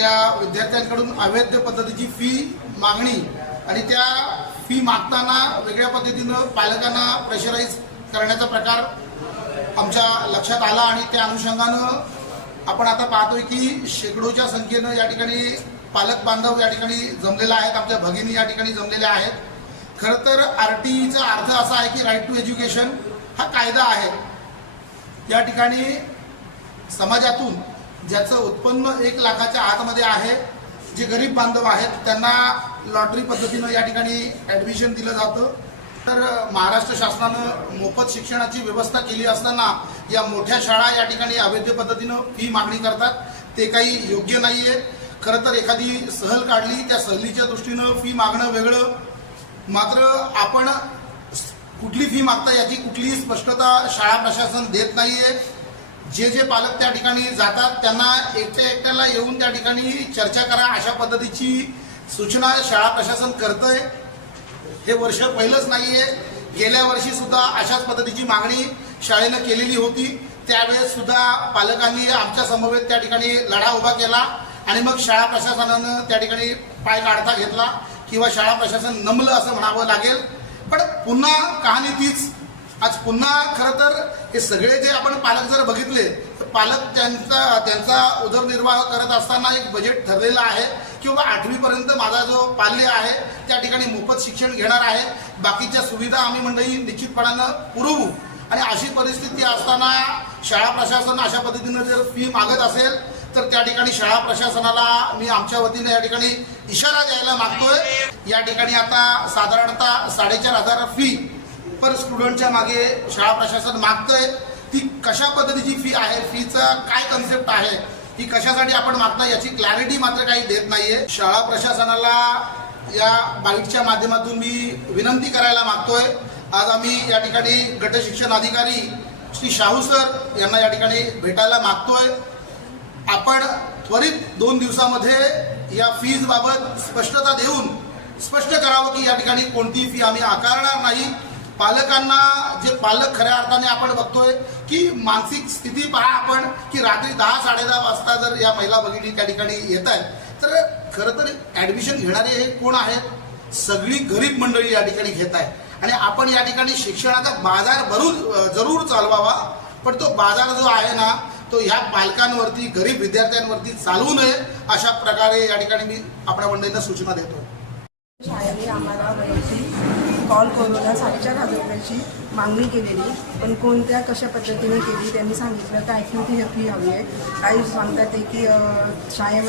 त्या विद्यार्थ्यांकडून अवैध पद्धतीची फी मागणी आणि त्या फी मागताना वेगळ्या पद्धतीनं पालकांना प्रेशराईज करण्याचा प्रकार आमच्या लक्षात आला आणि त्या अनुषंगानं आपण आता पाहतोय की शेकडोच्या संख्येनं या ठिकाणी पालक बांधव या ठिकाणी जमलेला आहेत आमच्या भगिनी या ठिकाणी जमलेल्या आहेत. खरं तर आर टीचा अर्थ असा आहे की राईट टू एज्युकेशन हा कायदा आहे. या ठिकाणी समाजातून ज्याचं उत्पन्न एक लाखाच्या आतमध्ये आहे जे गरीब बांधव आहेत त्यांना लॉटरी पद्धतीनं या ठिकाणी ॲडमिशन दिलं जातं. तर महाराष्ट्र शासनानं मोफत शिक्षणाची व्यवस्था केली असताना या मोठ्या शाळा या ठिकाणी अवैध पद्धतीनं फी मागणी करतात. ते काही योग्य नाही आहे खरं तर एखादी सहल काढली त्या सहलीच्या दृष्टीनं फी मागणं वेगळं. मात्र आपण कुठली फी मागता याची कुठलीही स्पष्टता शाळा प्रशासन देत नाही आहे जे जे पालक त्या ठिकाणी जातात त्यांना एकट्या एकट्याला येऊन त्या ठिकाणी चर्चा करा अशा पद्धतीची सूचना शाळा प्रशासन करतंय. हे वर्ष पहिलंच नाहीये. गेल्या वर्षी सुद्धा अशाच पद्धतीची मागणी शाळेनं केलेली होती. त्यावेळेस सुद्धा पालकांनी आमच्या समवेत त्या ठिकाणी लढा उभा केला आणि मग शाळा प्रशासनानं त्या ठिकाणी पाय काढता घेतला किंवा शाळा प्रशासन नमलं असं म्हणावं लागेल. पण पुन्हा कहाणी तीच आज पुन्हा खरं तर हे सगळे जे आपण पालक जर बघितले तर पालक त्यांचा त्यांचा उदरनिर्वाह करत असताना एक बजेट ठरलेलं आहे किंवा आठवीपर्यंत माझा जो पाल्य आहे त्या ठिकाणी मोफत शिक्षण घेणार आहे. बाकीच्या सुविधा आम्ही मंडळी निश्चितपणानं पुरवू. आणि अशी परिस्थिती असताना शाळा प्रशासन अशा पद्धतीनं जर फी मागत असेल तर त्या ठिकाणी शाळा प्रशासनाला मी आमच्या वतीने या ठिकाणी इशारा द्यायला मागतोय. या ठिकाणी आता साधारणतः साडेचार हजार फी पर स्टुडंटच्या मागे शाळा प्रशासन मागतंय. ती कशा पद्धतीची फी आहे? फीचा काय कन्सेप्ट आहे? ही कशासाठी आपण मागता याची क्लॅरिटी मात्र काही देत नाहीये. शाळा प्रशासनाला या बाईटच्या माध्यमातून मी विनंती करायला मागतोय. आज आम्ही या ठिकाणी गट शिक्षण अधिकारी श्री शाहू सर यांना या ठिकाणी भेटायला मागतोय. आपण त्वरित दोन दिवसामध्ये या फीज बाबत स्पष्टता देऊन स्पष्ट करावं की या ठिकाणी कोणतीही फी आम्ही आकारणार नाही. पालकांना जे पालक खऱ्या अर्थाने आपण बघतोय की मानसिक स्थिती पहा आपण की रात्री दहा साडेदहा वाजता जर या महिला भगिनी त्या ठिकाणी येत आहेत तर खरं तर ॲडमिशन घेणारे हे कोण आहेत? सगळी गरीब मंडळी या ठिकाणी घेत आहे आणि आपण या ठिकाणी शिक्षणाचा बाजार भरून जरूर चालवावा पण तो बाजार जो आहे ना तो ह्या पालकांवरती गरीब विद्यार्थ्यांवरती चालवू नये अशा प्रकारे या ठिकाणी मी आपल्या मंडळींना सूचना देतो. शाळेने आम्हाला कॉल करून साडेचार हजार रुपयाची मागणी केलेली पण कोणत्या कशा पद्धतीने केली त्यांनी सांगितलं की ॲक्टिव्हिटी फी हवी आहे काही सांगतात ते की शाळे शाळेमध्ये